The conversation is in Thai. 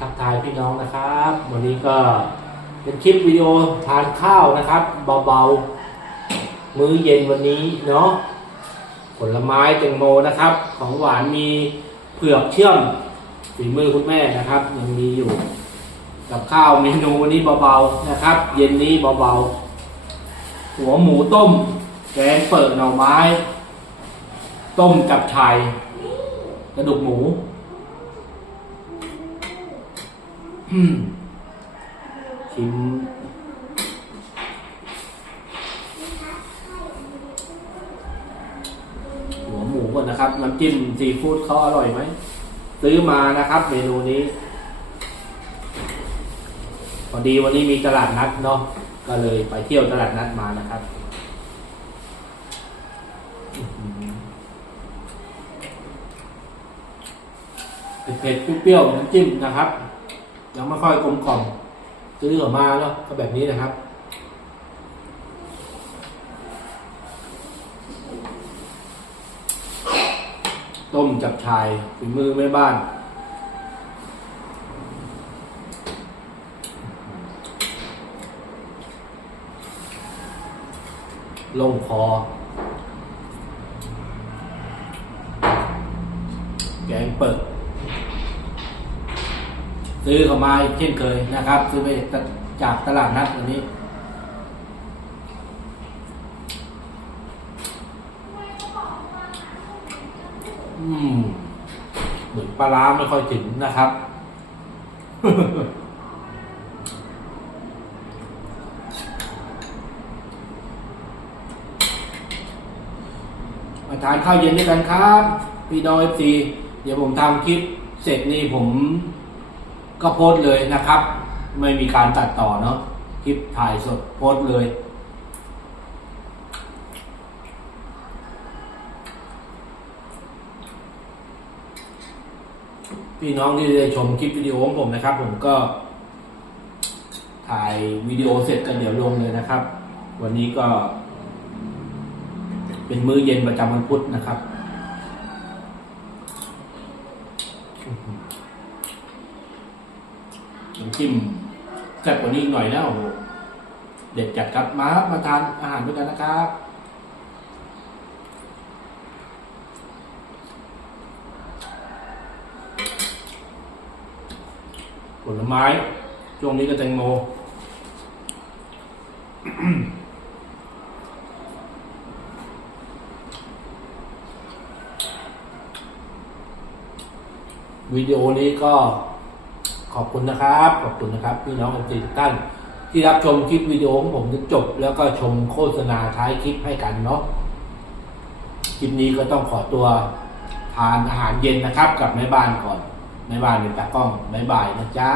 ทักทายพี่น้องนะครับ วันนี้ก็เป็นคลิปวิดีโอทานข้าวนะครับเบาๆ มื้อเย็นวันนี้เนาะผลไม้แตงโมนะครับ ของหวานมีเผือกเชื่อมฝีมือคุณแม่นะครับ ยังมีอยู่ กับข้าวเมนูวันนี้เบาๆนะครับ เย็นนี้เบาๆ หัวหมูต้มแกงเปิดหน่อไม้ ต้มจับชายกระดูกหมู อืม ชิมหัวหมูก่อนนะครับ น้ำจิ้มซีฟู้ดเขาอร่อยไหม ซื้อมานะครับ เมนูนี้ พอดีวันนี้มีตลาดนัดเนาะก็เลยไปเที่ยวตลาดนัดมานะครับเผ็ดๆเปรี้ยวๆน้ำจิ้มนะครับ ยังไม่ค่อยกลมกล่อมซื้อออกมาแล้วก็แบบนี้นะครับ ต้มจับชายฝีมือแม่บ้าน ลงคอ แกงเปิด ซื้อเข้ามาอีกเช่นเคยนะครับ ซื้อไปจากตลาดนัดวันนี้ อืมเหมือนปลาร้าไม่ค่อยถึงนะครับมาทานข้าวเย็นด้วยกันครับ พี่น้องเอฟซีเดี๋ยวผมทำคลิปเสร็จนี่ผม ก็โพสเลยนะครับ ไม่มีการตัดต่อเนาะคลิปถ่ายสดโพสเลยพี่น้องที่ได้ชมคลิปวิดีโอของผมนะครับ ผมก็ ถ่ายวิดีโอเสร็จกันเดี๋ยวลงเลยนะครับ วันนี้ก็ เป็นมื้อเย็นประจำวันพุธนะครับ น้ำจิ้มแซ่บกว่านี้อีกหน่อยนะโอ้โหเด็ดจัดครับมาครับมาทานอาหารด้วยกันนะครับผลไม้ช่วงนี้ก็แตงโมวิดีโอนี้ก็ ขอบคุณนะครับ ขอบคุณนะครับพี่น้องทุกท่านที่รับชมคลิปวิดีโอของผมจนจบ แล้วก็ชมโฆษณาท้ายคลิปให้กันเนาะคลิปนี้ก็ต้องขอตัวทานอาหารเย็นนะครับ กับแม่บ้านก่อนแม่บ้านเป็นตากล้องบ๊ายบายนะจ๊ะ